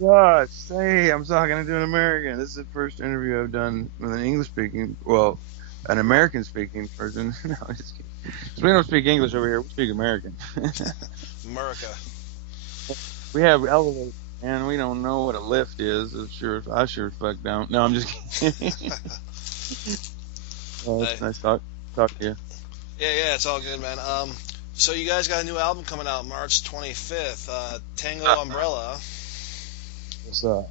gosh, say I'm talking to an American. This is the first interview I've done with an English speaking, well, an American speaking person. No, I'm just kidding. 'Cause we don't speak English over here. We speak American. America. We have elevators, and we don't know what a lift is. I sure as fuck don't. No, I'm just kidding. Oh, Hey. it's nice talk to you. Yeah, it's all good, man. So you guys got a new album coming out March 25th, Uh, Tango Umbrella. What's up?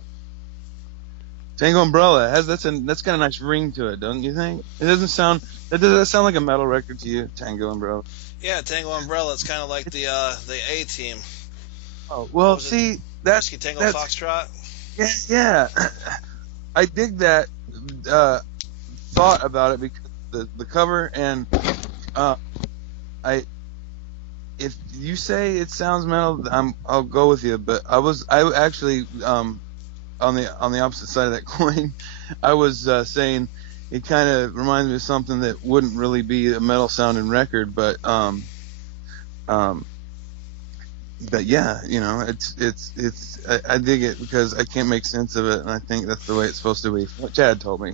Tango Umbrella that's got a nice ring to it, don't you think? It doesn't sound that does that sound like a metal record to you, Tango Umbrella? Yeah, Tango Umbrella. It's kind of like the A Team. Oh What well, was it? see that Whiskey Tango that's Foxtrot. yeah, yeah. I dig that uh, thought about it because the cover and uh, I if you say it sounds metal, I'll go with you. But I actually on the opposite side of that coin, I was saying it kind of reminds me of something that wouldn't really be a metal sounding record, um, but yeah, I dig it because I can't make sense of it, and I think that's the way it's supposed to be. What Chad told me.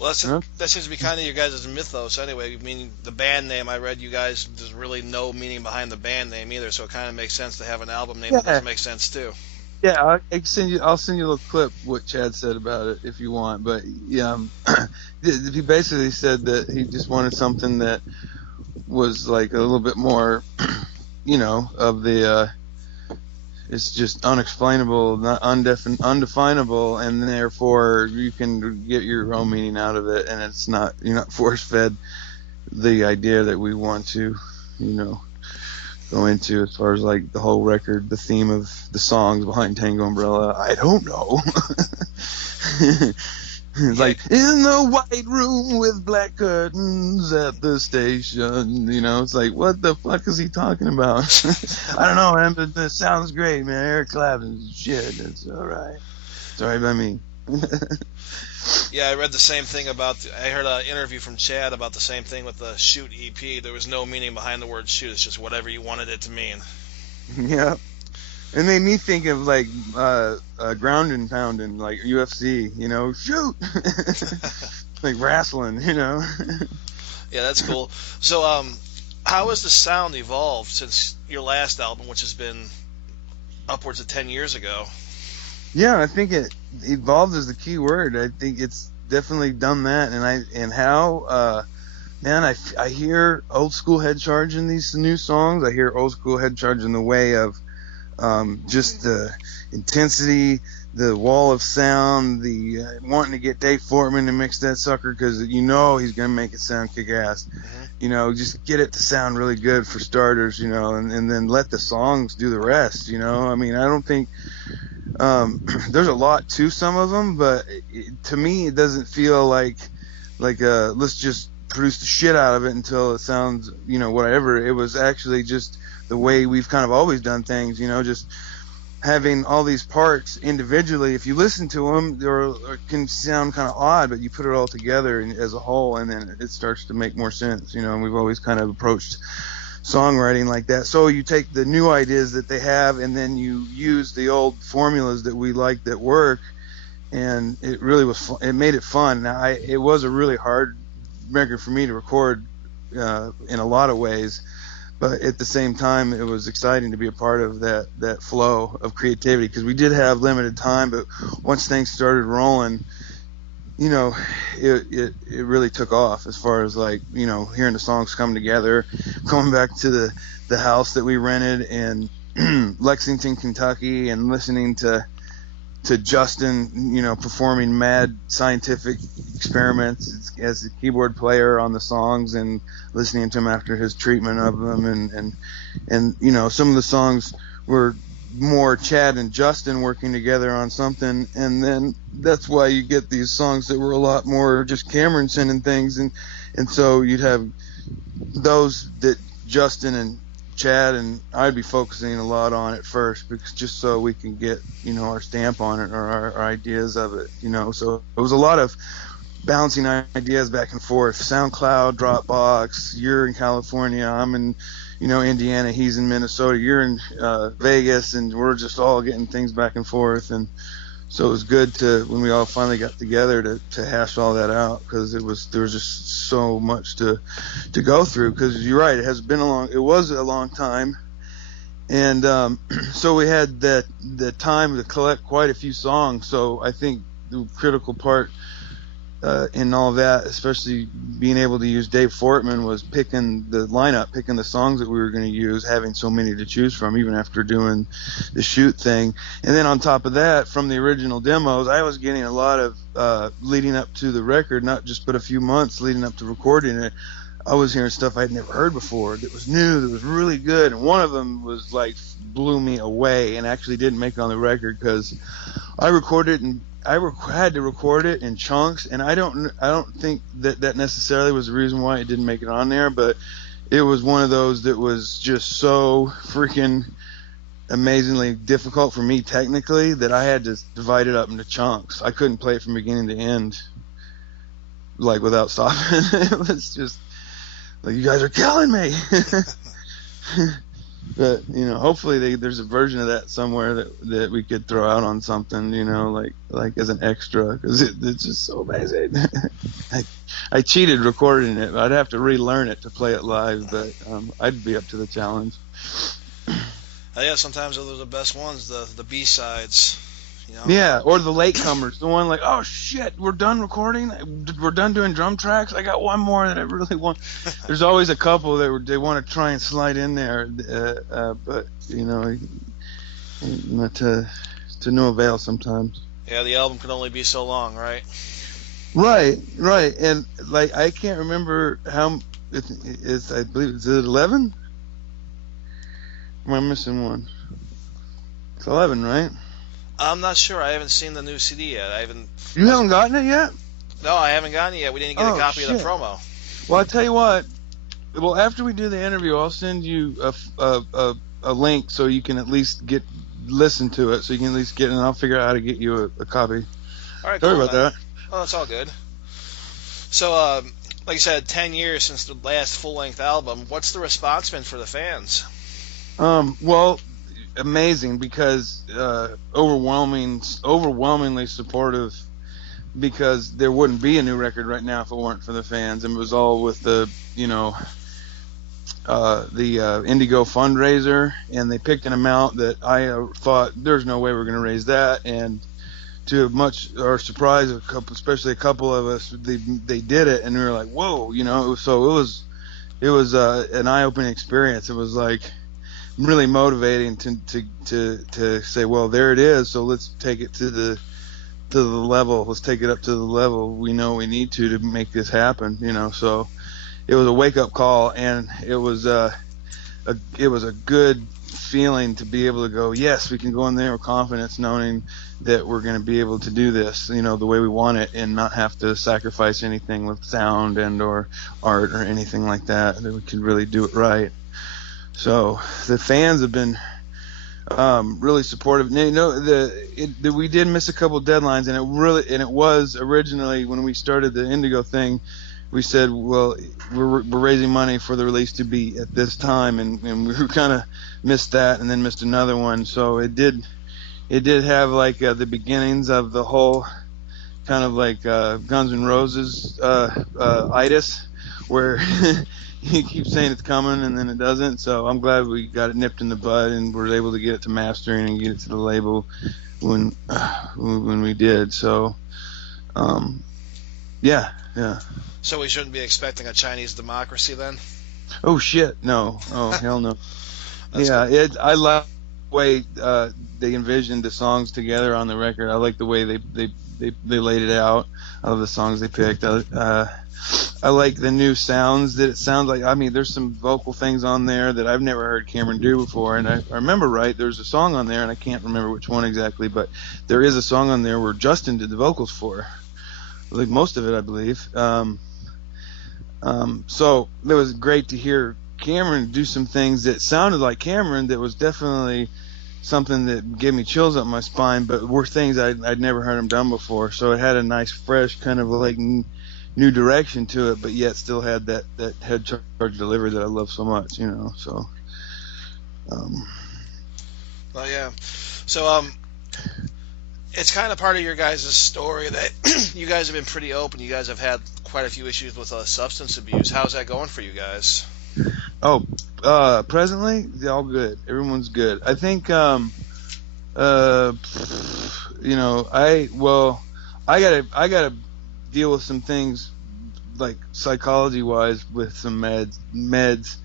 Well, Huh? that seems to be kind of your guys' mythos anyway. I mean, the band name, I read you guys, there's really no meaning behind the band name either, so it kind of makes sense to have an album name that Yeah, doesn't make sense too. yeah. I'll send you a little clip what Chad said about it if you want. But yeah, he basically said that he just wanted something that was like a little bit more, of the it's just unexplainable, not undefinable, and therefore you can get your own meaning out of it, and it's not you're not force fed the idea that we want to, you know, go into as far as like the whole record, the theme of the songs behind Tango Umbrella. I don't know. It's Yeah, like in the white room with black curtains at the station. It's like what the fuck is he talking about? I don't know, man, but this sounds great, man. Eric Clapton, shit. It's all right. It's all right by me. yeah, I read the same thing about. I heard an interview from Chad about the same thing with the Shoot EP. There was no meaning behind the word shoot. It's just whatever you wanted it to mean. Yeah. It made me think of like ground and pounding, like UFC. Shoot, like wrestling. Yeah, that's cool. So, how has the sound evolved since your last album, which has been upwards of 10 years ago? Yeah, I think it evolved is the key word. I think it's definitely done that, and how man, I hear old school head charge in these new songs. I hear old school head charge in the way of just the intensity, the wall of sound, the wanting to get Dave Fortman to mix that sucker because he's gonna make it sound kick ass. Hmm. Just get it to sound really good for starters. And then let the songs do the rest. I mean, I don't think there's a lot to some of them, but to me, it doesn't feel like let's just produce the shit out of it until it sounds whatever. It was actually just the way we've kind of always done things. Just having all these parts individually. If you listen to them, they can sound kind of odd, but you put it all together as a whole, and then it starts to make more sense. And we've always kind of approached songwriting like that. So you take the new ideas that they have, and then you use the old formulas that we like that work, and it really was. It made it fun. Now, it was a really hard record for me to record in a lot of ways, but at the same time, it was exciting to be a part of that flow of creativity because we did have limited time. But once things started rolling, you know, it really took off as far as like hearing the songs come together, coming back to the house that we rented in Lexington, Kentucky, and listening to Justin, performing mad scientific experiments as a keyboard player on the songs and listening to him after his treatment of them. And some of the songs were more Chad and Justin working together on something. And then that's why you get these songs that were a lot more just Cameron sending things. And so you'd have those that Justin and Chad and I'd be focusing a lot on it first because just so we can get our stamp on it or our ideas of it. So it was a lot of bouncing ideas back and forth. SoundCloud, Dropbox. You're in California. I'm in Indiana, he's in Minnesota, you're in Vegas, and we're just all getting things back and forth. And so it was good when we all finally got together to hash all that out, because there was just so much to go through. Because you're right, it was a long time, and so we had the time to collect quite a few songs. So I think the critical part in all that, especially being able to use Dave Fortman, was picking the lineup, picking the songs that we were going to use, having so many to choose from, even after doing the shoot thing. And then on top of that, from the original demos, I was getting a lot of leading up to the record, not just but a few months leading up to recording it. I was hearing stuff I'd never heard before that was new, that was really good. And one of them was like blew me away and actually didn't make it on the record, because I recorded it and had to record it in chunks, and I don't think that necessarily was the reason why it didn't make it on there, but it was one of those that was just so freaking amazingly difficult for me technically that I had to divide it up into chunks. I couldn't play it from beginning to end like without stopping. It was just like, you guys are killing me. But hopefully there's a version of that somewhere that we could throw out on something, like as an extra, because it's just so amazing. I cheated recording it. I'd have to relearn it to play it live, but I'd be up to the challenge. Yeah, sometimes those are the best ones, the B-sides. Yeah, or the latecomers, the one like, oh shit, we're done recording, we're done doing drum tracks, I got one more that I really want. There's always a couple that they want to try and slide in there, but not to no avail sometimes. Yeah, the album can only be so long, right? Right, and like I can't remember how it's. I believe it's 11. Am I missing one? It's 11, right? I'm not sure. I haven't seen the new CD yet. You haven't gotten it yet? No, I haven't gotten it yet. We didn't get a copy of the promo. Well, I'll tell you what. Well, after we do the interview, I'll send you a link so you can at least listen to it. So you can at least and I'll figure out how to get you a copy. All right, Sorry cool, about that. Oh, that's all good. So, like I said, 10 years since the last full-length album. What's the response been for the fans? Well, amazing, because overwhelmingly supportive, because there wouldn't be a new record right now if it weren't for the fans. And it was all with the Indigo fundraiser, and they picked an amount that I thought there's no way we're going to raise that, and to much our surprise, especially a couple of us, they did it, and we were like, whoa, so it was an eye-opening experience. It was like really motivating to say, well, there it is, so let's take it to the level, let's take it up to the level we know we need to make this happen, so it was a wake-up call, and it was a good feeling to be able to go, yes, we can go in there with confidence, knowing that we're going to be able to do this, the way we want it, and not have to sacrifice anything with sound and or art or anything like that we can really do it right. So the fans have been really supportive. We did miss a couple of deadlines, and it was originally, when we started the Indigo thing, we said, well, we're raising money for the release to be at this time, and we kind of missed that, and then missed another one. So it did have like the beginnings of the whole kind of like Guns N' Roses itis, where you keep saying it's coming and then it doesn't. So I'm glad we got it nipped in the bud and were able to get it to mastering and get it to the label when we did. So yeah. So we shouldn't be expecting a Chinese democracy then? Oh shit, no. Oh hell no. Yeah, cool. I like the way they envisioned the songs together on the record. I like the way they laid it out. I love the songs they picked. I like the new sounds that it sounds like. I mean, there's some vocal things on there that I've never heard Cameron do before. And I remember right, there's a song on there, and I can't remember which one exactly, but there is a song on there where Justin did the vocals for. Like most of it, I believe. So it was great to hear Cameron do some things that sounded like Cameron, that was definitely something that gave me chills up my spine, but were things I'd never heard him done before. So it had a nice, fresh kind of like new direction to it, but yet still had that head charge delivery that I love so much, you know. So, um, Well, yeah. So, it's kind of part of your guys' story that you guys have been pretty open. You guys have had quite a few issues with substance abuse. How's that going for you guys? oh, presently, they're all good. Everyone's good. I think, you know, I gotta deal with some things like psychology wise with some meds.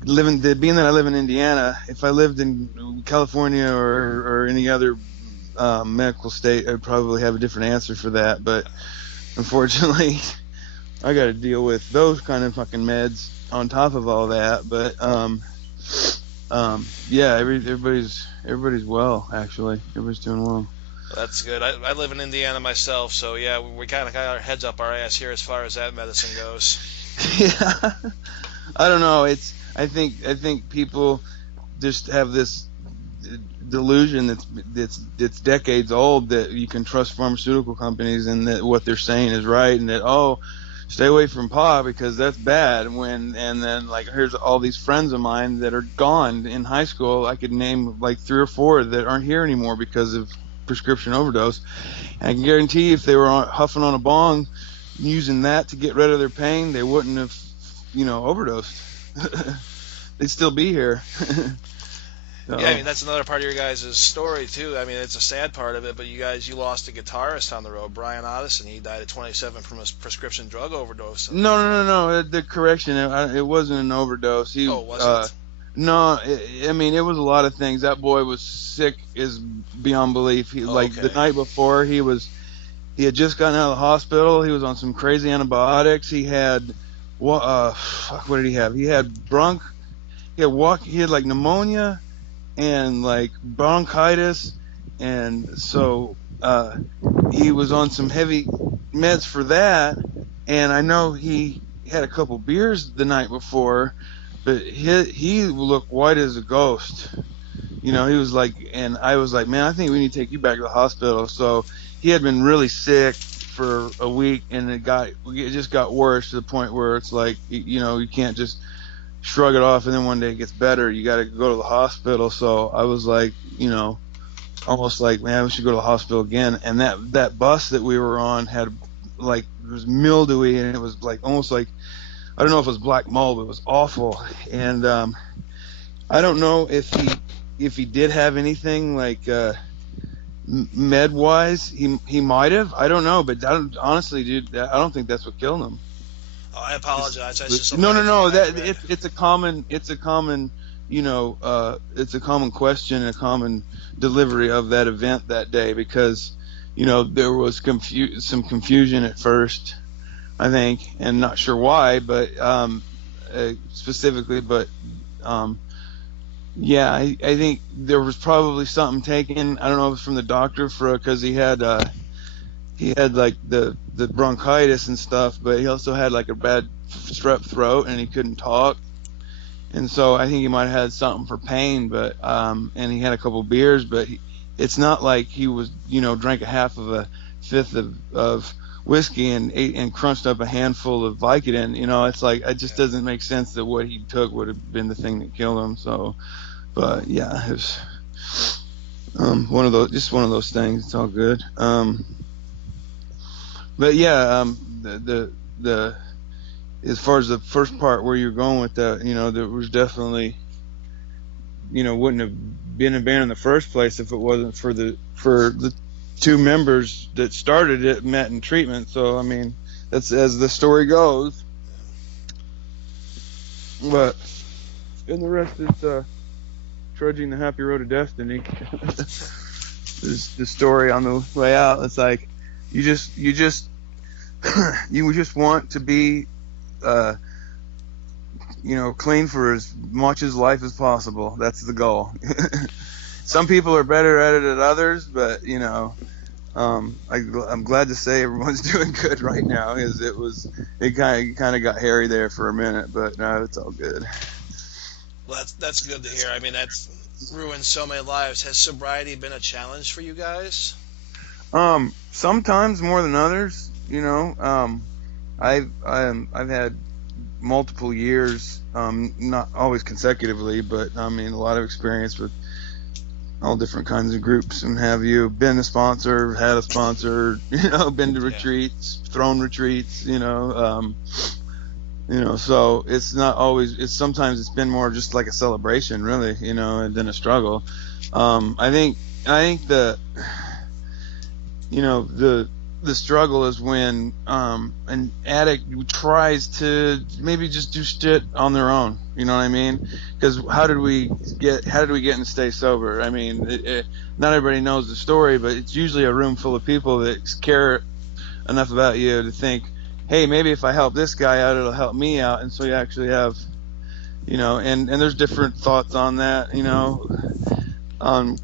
Being that I live in Indiana, if I lived in California or any other medical state, I'd probably have a different answer for that. But unfortunately, I got to deal with those kind of fucking meds on top of all that. But yeah, everybody's well. Actually, everybody's doing well. That's good. I live in Indiana myself, so yeah, we kind of got our heads up our ass here as far as that medicine goes. Yeah, I don't know. I think people just have this delusion that's decades old that you can trust pharmaceutical companies and that what they're saying is right and that stay away from pot because that's bad. And then like here's all these friends of mine that are gone in high school. I could name like 3 or 4 that aren't here anymore because of prescription overdose. And I can guarantee if they were huffing on a bong using that to get rid of their pain, they wouldn't have, overdosed. They'd still be here. So. Yeah, I mean that's another part of your guys' story too. I mean it's a sad part of it, but you lost a guitarist on the road, Brian Otteson. He died at 27 from a prescription drug overdose. No. The correction, it wasn't an overdose. Oh, was it? No, I mean it was a lot of things. That boy was sick is beyond belief. Like the night before, he had just gotten out of the hospital. He was on some crazy antibiotics. He had what did he have? He had he had like pneumonia and like bronchitis, and so he was on some heavy meds for that. And I know he had a couple beers the night before, but he looked white as a ghost. He was like, and I was like, man, I think we need to take you back to the hospital. So he had been really sick for a week, and it just got worse to the point where it's like, you can't just shrug it off and then one day it gets better. You got to go to the hospital. So I was like, almost like, man, we should go to the hospital again. And that bus that we were on had like, it was mildewy, and it was like almost like, I don't know if it was black mold, but it was awful. And I don't know if he did have anything like med wise. He might have. I don't know, but honestly, dude, I don't think that's what killed him. Oh, I apologize. That's just no. It's a common it's a common question and a common delivery of that event that day because there was some confusion at first, I think, and not sure why, but specifically, but yeah, I think there was probably something taken. I don't know if it was from the doctor because he had like the bronchitis and stuff, but he also had like a bad strep throat and he couldn't talk. And so I think he might have had something for pain, but and he had a couple beers, but it's not like he was, drank a half of a fifth of whiskey and ate and crunched up a handful of Vicodin. It's like it just doesn't make sense that what he took would have been the thing that killed him. So, but yeah, it was one of those things. It's all good. But yeah, the as far as the first part where you're going with that, there was definitely, wouldn't have been a band in the first place if it wasn't for the 2 members that started it met in treatment. So I mean, that's as the story goes. But and the rest is trudging the happy road of destiny. There's the story on the way out. It's like you just want to be clean for as much as life as possible. That's the goal. Some people are better at it than others, but I'm glad to say everyone's doing good right now. It kind of got hairy there for a minute, but no, it's all good. Well, that's good to hear. I mean, that's ruined so many lives. Has sobriety been a challenge for you guys? Sometimes more than others. you know. I've had multiple years, not always consecutively, but I mean a lot of experience with all different kinds of groups and have you. Been a sponsor, had a sponsor, been to Yeah. retreats, thrown retreats, so it's not always, it's sometimes it's been more just like a celebration really, and than a struggle. I think the struggle is when an addict tries to maybe just do shit on their own. You know what I mean? Because how did we get and stay sober? I mean, not everybody knows the story, but it's usually a room full of people that care enough about you to think, hey, maybe if I help this guy out, it'll help me out. And so you actually have, and there's different thoughts on that, on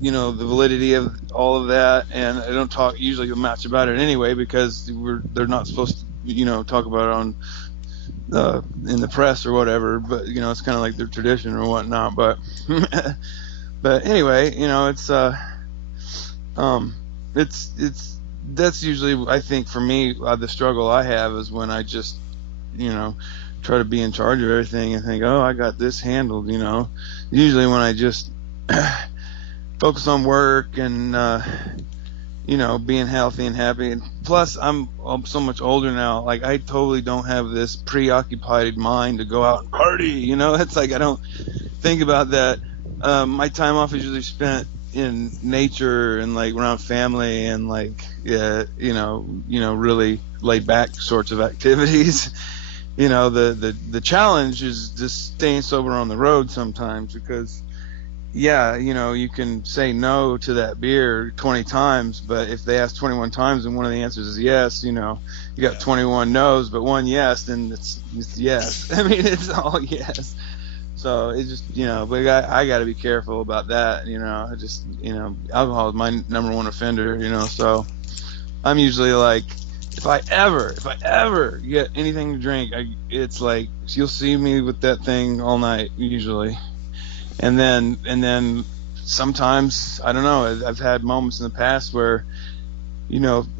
the validity of all of that. And I don't talk usually much about it anyway, because they're not supposed to talk about it on in the press or whatever, but it's kind of like their tradition or whatnot. But but anyway, it's that's usually, I think, for me, the struggle I have is when I just you know try to be in charge of everything and think, oh, I got this handled. Usually when I just focus on work and being healthy and happy. And plus, I'm so much older now. Like, I totally don't have this preoccupied mind to go out and party. It's like I don't think about that. My time off is usually spent in nature and like around family and like yeah, really laid back sorts of activities. The challenge is just staying sober on the road sometimes, because yeah, you can say no to that beer 20 times, but if they ask 21 times and one of the answers is yes, you got Yeah. 21 no's, but one yes, then it's yes. I mean, it's all yes. So it just, but I got to be careful about that. I just, alcohol is my number one offender, so I'm usually like, if I ever get anything to drink, it's like, you'll see me with that thing all night usually. And then sometimes, I don't know, I've had moments in the past where,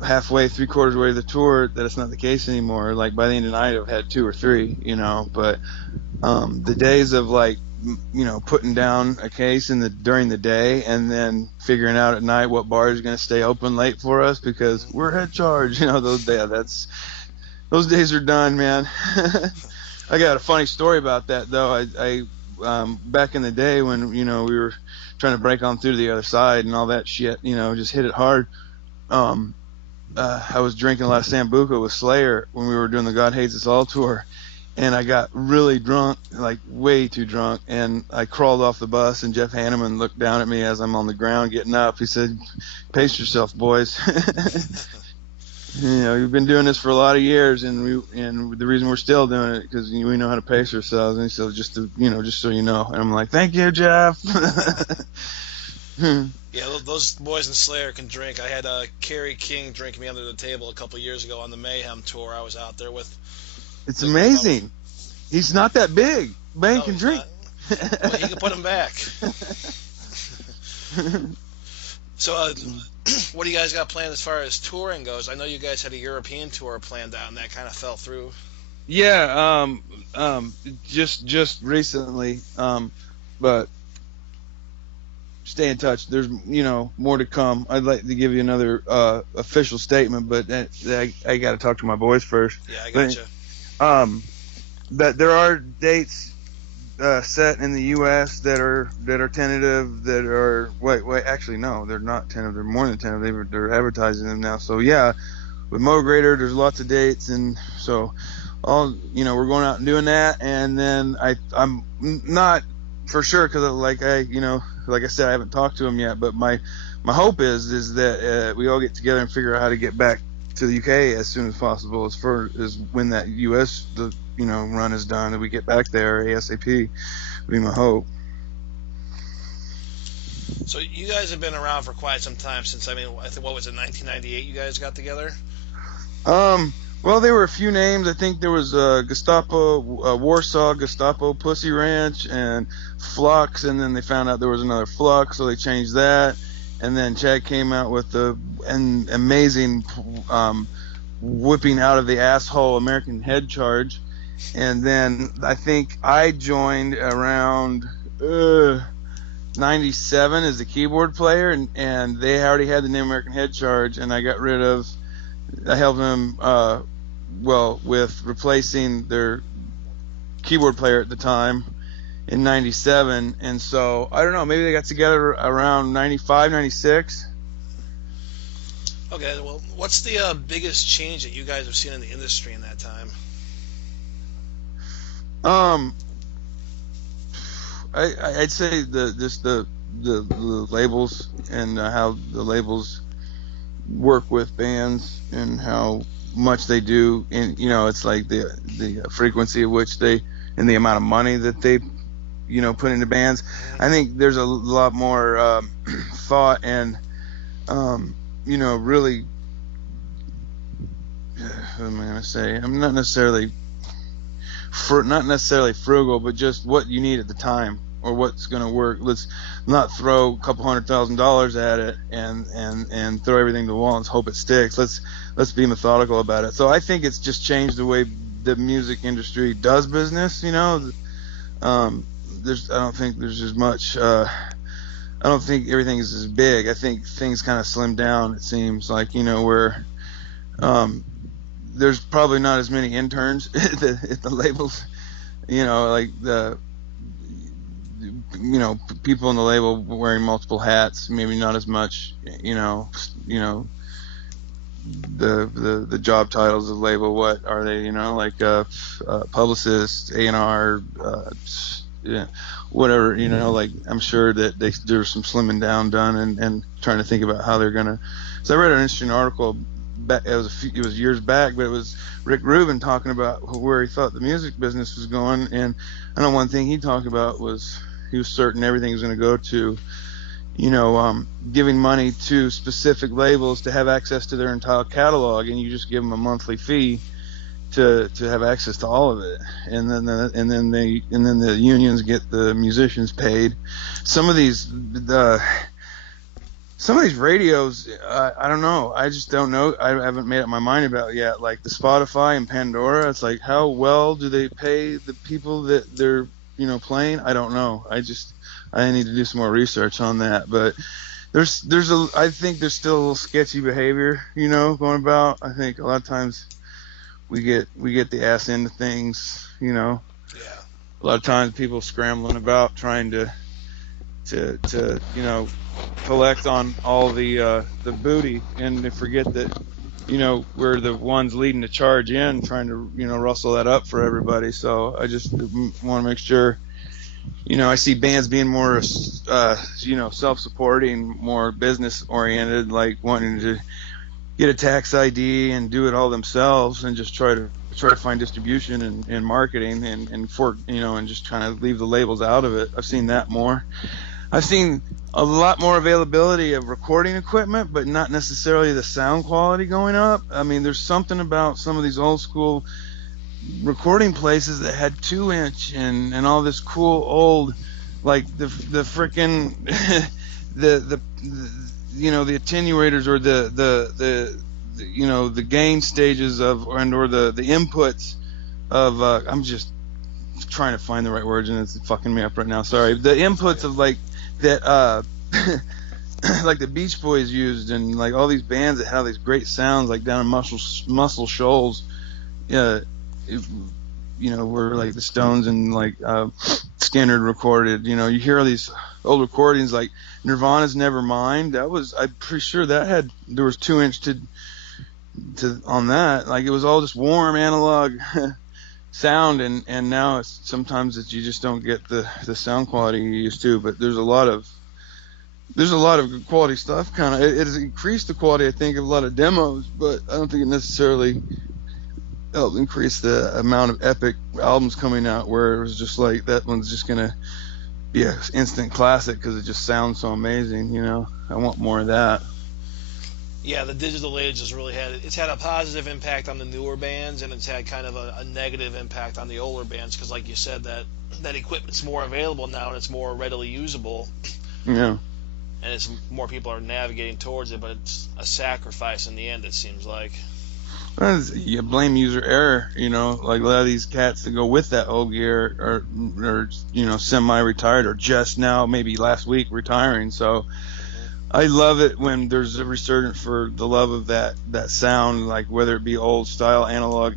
halfway, three-quarters way of the tour, that it's not the case anymore. Like by the end of the night, I've had two or three, but the days of like, putting down a case during the day and then figuring out at night what bar is going to stay open late for us because we're head charge, those days are done, man. I got a funny story about that though. I back in the day when we were trying to break on through to the other side and all that shit, just hit it hard. Um, I was drinking a lot of Sambuca with Slayer when we were doing the God Hates Us All tour, and I got really drunk, like way too drunk, and I crawled off the bus. And Jeff Hanneman looked down at me as I'm on the ground getting up. He said, "Pace yourself, boys." You've been doing this for a lot of years, and the reason we're still doing it because we know how to pace ourselves. And he said, just so you know. And I'm like, thank you, Jeff. Yeah, those boys in Slayer can drink. I had Kerry King drink me under the table a couple years ago on the Mayhem tour I was out there with. It's Like, with about, amazing. He's not that big. Man no, can he's drink. not. Well, he can put him back. So, what do you guys got planned as far as touring goes? I know you guys had a European tour planned out, and that kind of fell through. Yeah, just recently, but stay in touch. There's, more to come. I'd like to give you another official statement, but I got to talk to my boys first. Yeah, I But, gotcha. but there are dates set in the U.S. that are tentative. That are wait. Actually, no, they're not tentative. They're more than tentative. They're advertising them now. So yeah, with Mograder, there's lots of dates, and so we're going out and doing that. And then I'm not for sure because like I said, I haven't talked to him yet. But my hope is that we all get together and figure out how to get back to the UK as soon as possible. As when that US run is done, that we get back there ASAP. Would be my hope. So you guys have been around for quite some time since, I think, what was it, 1998 you guys got together? Well, there were a few names. I think there was Gestapo, Warsaw Gestapo Pussy Ranch, and Flux, and then they found out there was another Flux, so they changed that. and then Chad came out with an amazing whipping out of the asshole American Head Charge, and then I think I joined around 97 as the keyboard player, and they already had the name American Head Charge, and I helped them with replacing their keyboard player at the time in 97. And so I don't know, maybe they got together around 95, 96. Okay, well, what's the biggest change that you guys have seen in the industry in that time? I'd say the labels, and how the labels work with bands and how much they do, and it's like the frequency of which they, and the amount of money that they put into bands. I think there's a lot more thought and really, what am I gonna say? I'm not necessarily frugal, but just what you need at the time or what's going to work. Let's not throw a couple $100,000 at it and throw everything to the wall and hope it sticks. Let's be methodical about it. So I think it's just changed the way the music industry does business. I don't think there's as much. I don't think everything is as big. I think things kind of slimmed down. It seems like where there's probably not as many interns at the labels. Like people in the label wearing multiple hats, maybe not as much. The job titles of the label, what are they? Like publicist, A&R, whatever. Like I'm sure that there's some slimming down done, and trying to think about how they're gonna. So I read an interesting article. It was years back, but it was Rick Rubin talking about where he thought the music business was going, and I know one thing he talked about was he was certain everything was going to go to, giving money to specific labels to have access to their entire catalog, and you just give them a monthly fee to have access to all of it, and then the unions get the musicians paid. Some of these radios, I don't know. I just don't know. I haven't made up my mind about it yet. Like the Spotify and Pandora, it's like, how well do they pay the people that they're, playing? I don't know. I need to do some more research on that. But I think there's still a little sketchy behavior, going about. I think a lot of times we get the ass into things, Yeah. A lot of times people scrambling about trying to collect on all the booty, and they forget that we're the ones leading the charge in, trying to rustle that up for everybody. So I just want to make sure I see bands being more self-supporting, more business oriented, like wanting to get a tax ID and do it all themselves, and just try to find distribution and marketing and just trying to leave the labels out of it. I've seen that more. I've seen a lot more availability of recording equipment, but not necessarily the sound quality going up. I mean, there's something about some of these old school recording places that had 2-inch and all this cool old, like the freaking the attenuators, or the gain stages of, or the inputs of I'm just trying to find the right words and it's fucking me up right now. Sorry. The inputs of like that like the Beach Boys used, and like all these bands that have these great sounds, like down in Muscle Shoals, where like the Stones and like Standard recorded. You hear all these old recordings like Nirvana's Nevermind. I'm pretty sure there was 2-inch to on that. Like it was all just warm analog sound, and now sometimes you just don't get the sound quality you used to. But there's a lot of good quality stuff. Kind of it has increased the quality, I think, of a lot of demos, but I don't think it necessarily helped increase the amount of epic albums coming out, where it was just like, that one's just gonna be an instant classic because it just sounds so amazing. I want more of that. Yeah, the digital age has really had a positive impact on the newer bands, and it's had kind of a negative impact on the older bands, because like you said, that equipment's more available now and it's more readily usable. Yeah. and it's more people are navigating towards it, but it's a sacrifice in the end. It seems like. You blame user error, like a lot of these cats that go with that old gear are semi-retired or just now, maybe last week, retiring. So I love it when there's a resurgence for the love of that sound, like whether it be old style analog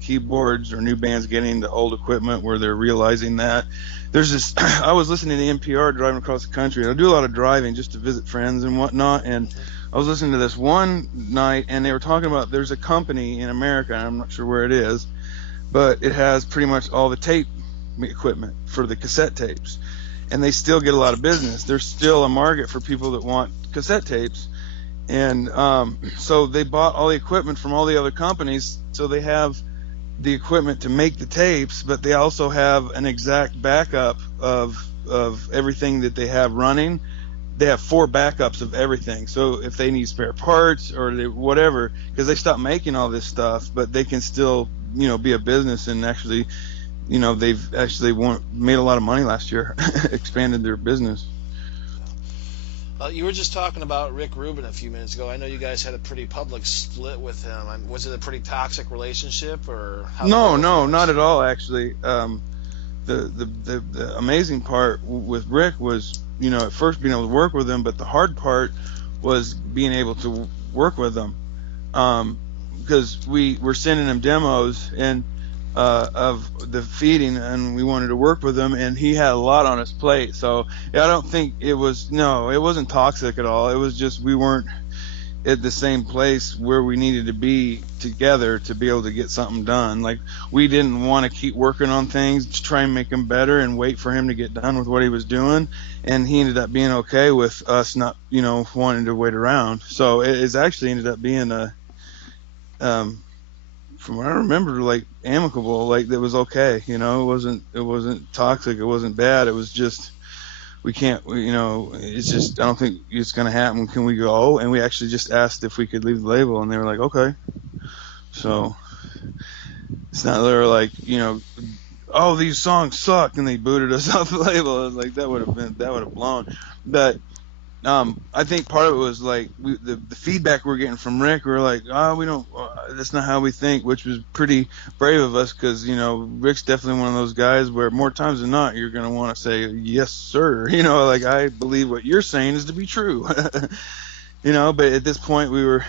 keyboards or new bands getting into old equipment where they're realizing that. There's this, I was listening to NPR driving across the country. I do a lot of driving just to visit friends and whatnot, and I was listening to this one night, and they were talking about there's a company in America, and I'm not sure where it is, but it has pretty much all the tape equipment for the cassette tapes, and they still get a lot of business. There's still a market for people that want cassette tapes, and so they bought all the equipment from all the other companies, so they have the equipment to make the tapes, but they also have an exact backup of everything that they have running. They have 4 backups of everything. So if they need spare parts or whatever, because they stopped making all this stuff, but they can still, be a business and actually, they've actually made a lot of money last year, expanded their business. You were just talking about Rick Rubin a few minutes ago. I know you guys had a pretty public split with him. Was it a pretty toxic relationship, or how? No, not at all. Actually, the amazing part with Rick was, at first being able to work with him, but the hard part was being able to work with him, because we were sending him demos and of the feeding, and we wanted to work with him, and he had a lot on his plate. So I don't think it wasn't toxic at all. It was just we weren't at the same place where we needed to be together to be able to get something done. Like, we didn't want to keep working on things to try and make him better and wait for him to get done with what he was doing, and he ended up being okay with us not wanting to wait around. So it's actually ended up being a from what I remember, like, amicable, like, that was okay. It wasn't toxic, it wasn't bad. It was just it's just, I don't think it's gonna happen. Can we go? And we actually just asked if we could leave the label, and they were like, okay. So it's not they were like, oh, these songs suck, and they booted us off the label. I was like, that would have blown. But I think part of it was like the feedback we're getting from Rick. We were like, we don't. That's not how we think, which was pretty brave of us, because Rick's definitely one of those guys where more times than not you're gonna want to say yes, sir. Like, I believe what you're saying is to be true. But at this point we were.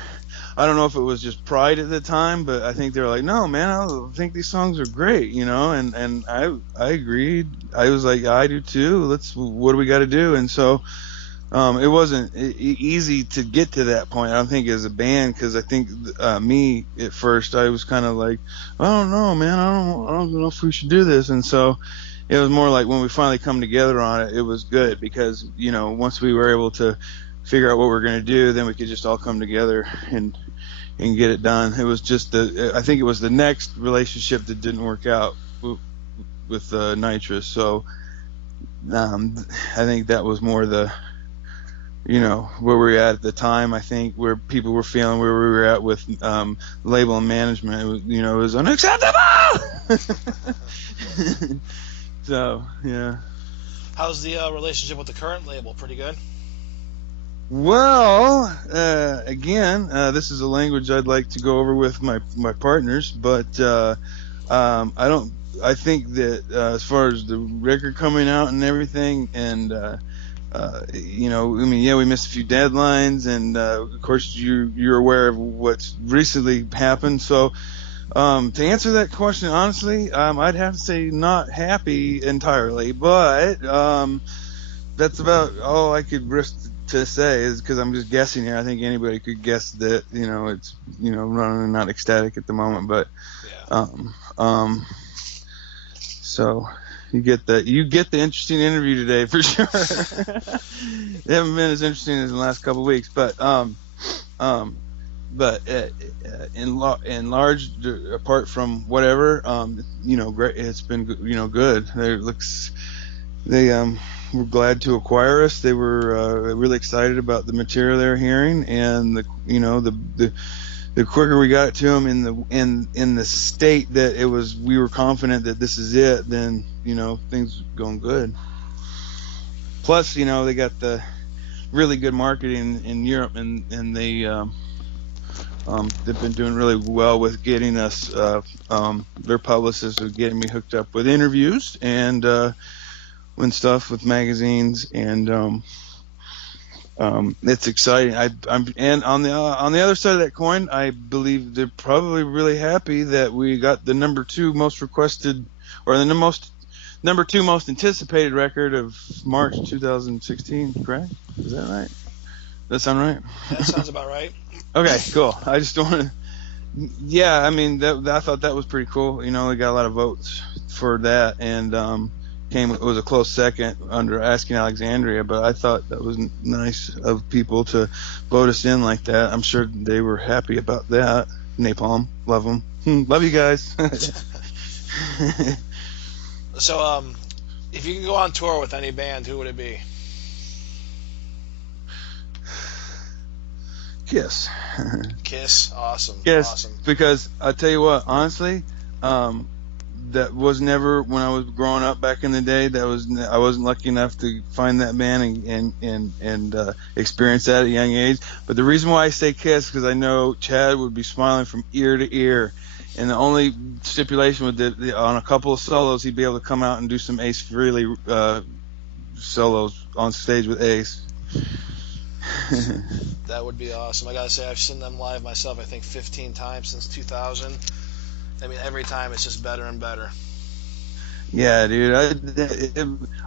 I don't know if it was just pride at the time, but I think they were like, no, man, I think these songs are great, and I agreed. I was like, I do too. What do we got to do? And so. It wasn't easy to get to that point, I don't think, as a band, because I think me at first I was kind of like, I don't know, man, I don't know if we should do this. And so it was more like when we finally come together on it, it was good, because once we were able to figure out what we're going to do, then we could just all come together and get it done. It was just I think it was the next relationship that didn't work out with Nitrous. So I think that was more the where we were at the time. I think where people were feeling where we were at with label and management, it was unacceptable. So, yeah. How's the relationship with the current label? Pretty good? Well, again, this is a language I'd like to go over with my partners, but I think that as far as the record coming out and everything, and we missed a few deadlines, and of course you're aware of what's recently happened. So to answer that question honestly, I'd have to say not happy entirely, but that's about all I could risk to say, is because I'm just guessing here. I think anybody could guess that it's running not ecstatic at the moment, but yeah. So you get the interesting interview today for sure. They haven't been as interesting as in the last couple of weeks, but in large, apart from whatever, great. It's been good. They were glad to acquire us. They were really excited about the material they were hearing, and the quicker we got it to them in the state that it was, we were confident that this is it, then things going good. Plus, they got the really good marketing in Europe, and they've been doing really well with getting us. Their publicists are getting me hooked up with interviews and when stuff with magazines, and it's exciting. And on the other side of that coin, I believe they're probably really happy that we got the number two most requested, or the number two most anticipated record of March 2016. Correct? Is that right? Does that sound right? That sounds about right. Okay, cool. I just want to. Yeah, I mean, I thought that was pretty cool. You know, we got a lot of votes for that, and it was a close second under Asking Alexandria, but I thought that was nice of people to vote us in like that. I'm sure they were happy about that. Napalm, love them. Love you guys. So, if you could go on tour with any band, who would it be? Kiss. Kiss. Awesome. Yes, Awesome. because I tell you what, honestly, that was never, when I was growing up back in the day. I wasn't lucky enough to find that band and experience that at a young age. But the reason why I say Kiss, because I know Chad would be smiling from ear to ear, and the only stipulation with on a couple of solos, he'd be able to come out and do some Ace Frehley solos on stage with Ace. That would be awesome. I gotta say, I've seen them live myself, I think 15 times since 2000. I mean, every time it's just better and better. Yeah, dude.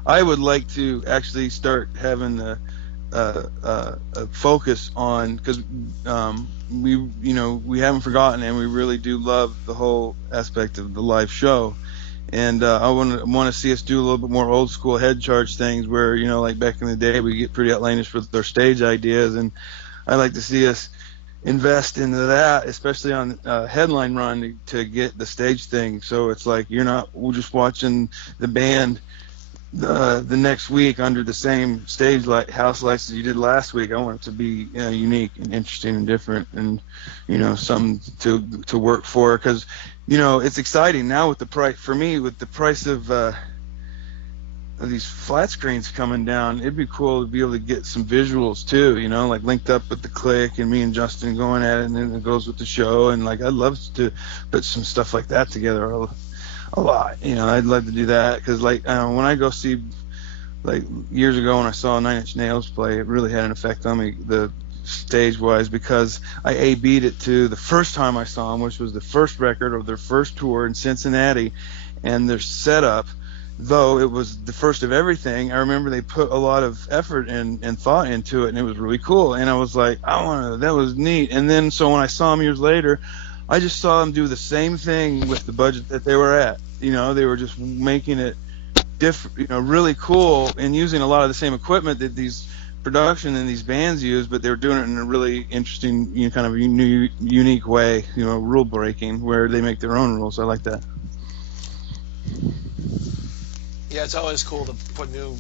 I would like to actually start having a focus on, because we haven't forgotten, and we really do love the whole aspect of the live show. And I want to see us do a little bit more old school head charge things, where, like back in the day, we get pretty outlandish with our stage ideas, and I'd like to see us invest into that, especially on headline run, to get the stage thing. So it's like you're not just watching the band the next week under the same stage house lights as you did last week. I want it to be unique and interesting and different, and something to work for, because it's exciting now with the price. For me, with the price of these flat screens coming down, it'd be cool to be able to get some visuals too, like linked up with the click and me and Justin going at it, and then it goes with the show. And like, I'd love to put some stuff like that together a lot. I'd love to do that, because like when I go see, like years ago when I saw Nine Inch Nails play, it really had an effect on me, the stage wise, because I A-B'd it to the first time I saw them, which was the first record of their first tour in Cincinnati, and their setup, though it was the first of everything, I remember they put a lot of effort and thought into it, and it was really cool. And I was like, that was neat. And then so when I saw them years later, I just saw them do the same thing with the budget that they were at. They were just making it different, really cool, and using a lot of the same equipment that these production and these bands use, but they were doing it in a really interesting, kind of unique way, rule breaking, where they make their own rules. I like that. Yeah, it's always cool to put new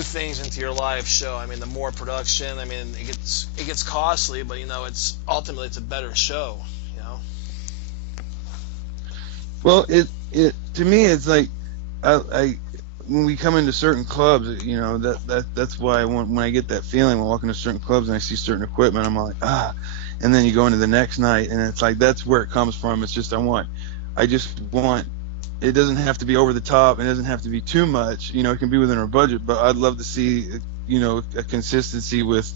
things into your live show. I mean, the more production, I mean, it gets costly, but it's ultimately a better show. Well, it to me, it's like I when we come into certain clubs, that's why when I get that feeling when walking to certain clubs and I see certain equipment, I'm like, and then you go into the next night, and it's like, that's where it comes from. It's just I just want. It doesn't have to be over the top. It doesn't have to be too much. It can be within our budget. But I'd love to see, a consistency with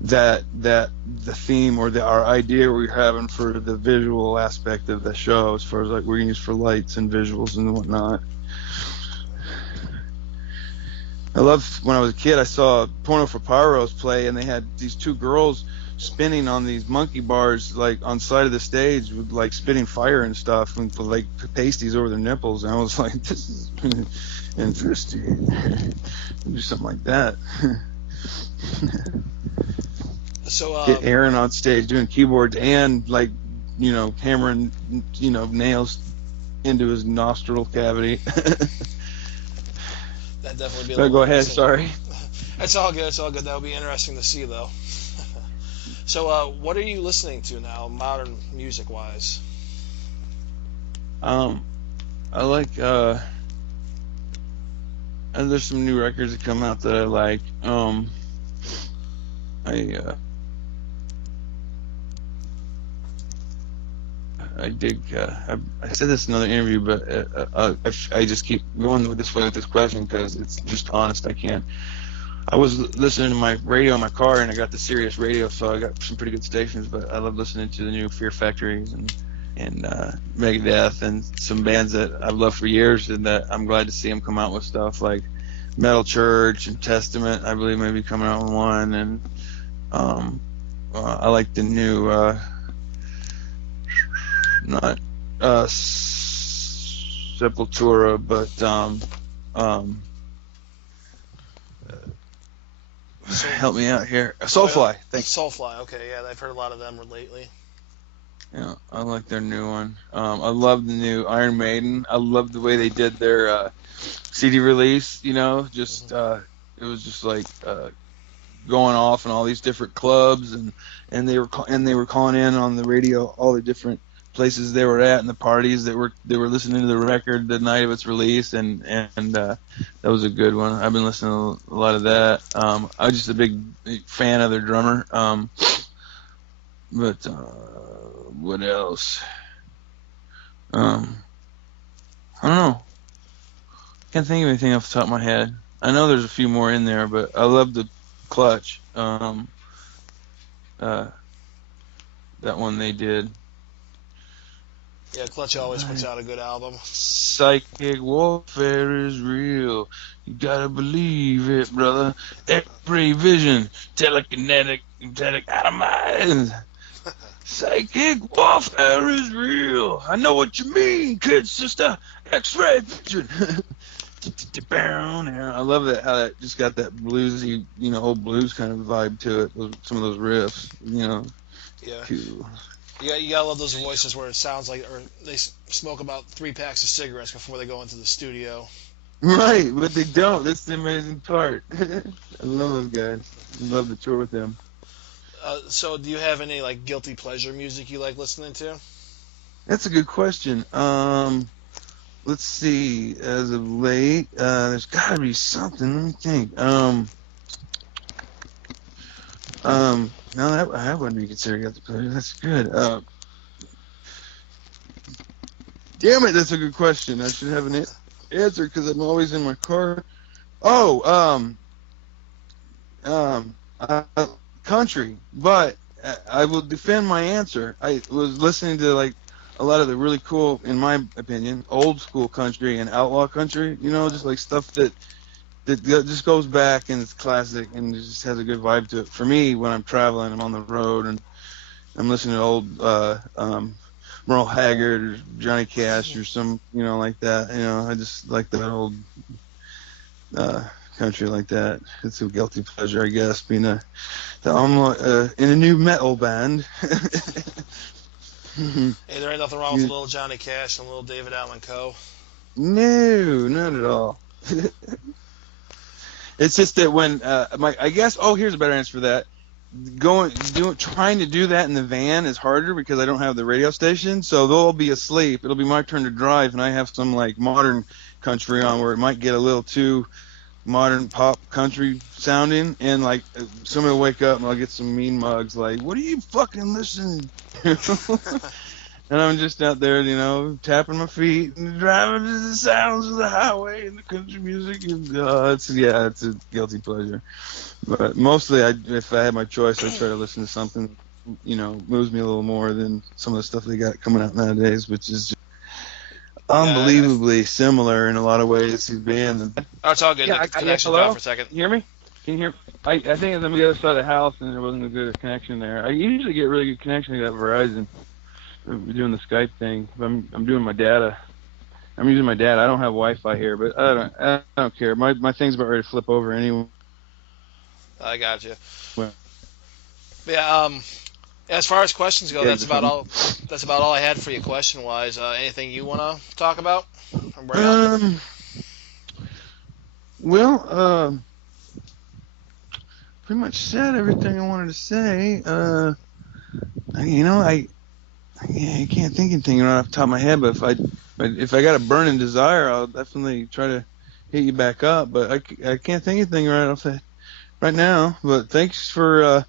the theme, or our idea we're having for the visual aspect of the show, as far as like we're gonna use for lights and visuals and whatnot. I love, when I was a kid, I saw Porno for Pyros play, and they had these two girls spinning on these monkey bars, like on side of the stage, with like spitting fire and stuff, and like pasties over their nipples. And I was like, this is interesting. Do something like that. So get Aaron on stage doing keyboards and like hammering nails into his nostril cavity. That definitely be. So go ahead. Sorry. It's all good. It's all good. That would be interesting to see, though. So, what are you listening to now, modern music wise? I like. And there's some new records that come out that I like. I I dig. I said this in another interview, but I just keep going with this way with this question because it's just honest. I can't. I was listening to my radio in my car, and I got the Sirius radio, so I got some pretty good stations. But I love listening to the new Fear Factories and Megadeth and some bands that I've loved for years, and that I'm glad to see them come out with stuff like Metal Church and Testament. I believe maybe coming out with one, and um, I like the new. Not Sepultura, but help me out here. Soulfly. Thanks. Soulfly. Okay, yeah, I've heard a lot of them lately. Yeah, I like their new one. I love the new Iron Maiden. I love the way they did their CD release. You know, just it was just like going off in all these different clubs, and they were calling in on the radio all the different places they were at and the parties that they were listening to the record the night of its release, and that was a good one. I've been listening to a lot of that. I'm just a big fan of their drummer. But what else? I don't know. Can't think of anything off the top of my head. I know there's a few more in there, but I love the Clutch. That one they did. Yeah, Clutch always puts out a good album. Psychic warfare is real. You gotta believe it, brother. X-ray vision, telekinetic, out of mind. Psychic warfare is real. I know what you mean, kid sister. X-ray vision. I love that, how that just got that bluesy, old blues kind of vibe to it. Some of those riffs, Yeah. Cool. You gotta love those voices where it sounds like, or they smoke about 3 packs of cigarettes before they go into the studio. Right, but they don't. That's the amazing part. I love those guys. I love to tour with them. So, do you have any guilty pleasure music you like listening to? That's a good question. Let's see. As of late, there's got to be something. Let me think. No, that wouldn't be considered guilty pleasure. That's good. Damn it, that's a good question. I should have an answer because I'm always in my car. Oh, country, but I will defend my answer. I was listening to a lot of the really cool, in my opinion, old school country and outlaw country. Just like stuff that just goes back and it's classic and it just has a good vibe to it. For me, when I'm traveling, I'm on the road and I'm listening to old Merle Haggard or Johnny Cash or some, like that. I just like that old country like that. It's a guilty pleasure, I guess, being in a new metal band. Hey, there ain't nothing wrong with a little Johnny Cash and a little David Allan Coe. No, not at all. It's just that when I guess here's a better answer for that. Trying to do that in the van is harder because I don't have the radio station, so they'll all be asleep. It'll be my turn to drive, and I have some modern country on where it might get a little too modern pop country sounding, and somebody will wake up and I'll get some mean mugs like, "What are you fucking listening to?" And I'm just out there, tapping my feet and driving to the sounds of the highway and the country music. And, it's a guilty pleasure. But mostly, if I had my choice, I'd try to listen to something, moves me a little more than some of the stuff they got coming out nowadays, which is just unbelievably similar in a lot of ways to band. Oh, it's all good. The connection dropped for a second. You hear me? Can you hear? I think I'm on the other side of the house, and there wasn't a good connection there. I usually get really good connection to that Verizon. We're doing the Skype thing. I'm doing my data. I'm using my data. I don't have Wi-Fi here, but I don't care. My thing's about ready to flip over anyway. I got you. Well, yeah. As far as questions go, that's about all. That's about all I had for you, question-wise. Anything you want to talk about? Well, pretty much said everything I wanted to say. I can't think of anything right off the top of my head, but if I got a burning desire, I'll definitely try to hit you back up. But I can't think of anything right now. But thanks for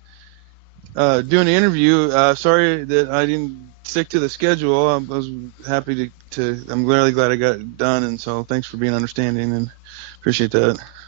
doing the interview. Sorry that I didn't stick to the schedule. I was happy to. I'm really glad I got it done, and so thanks for being understanding and appreciate that.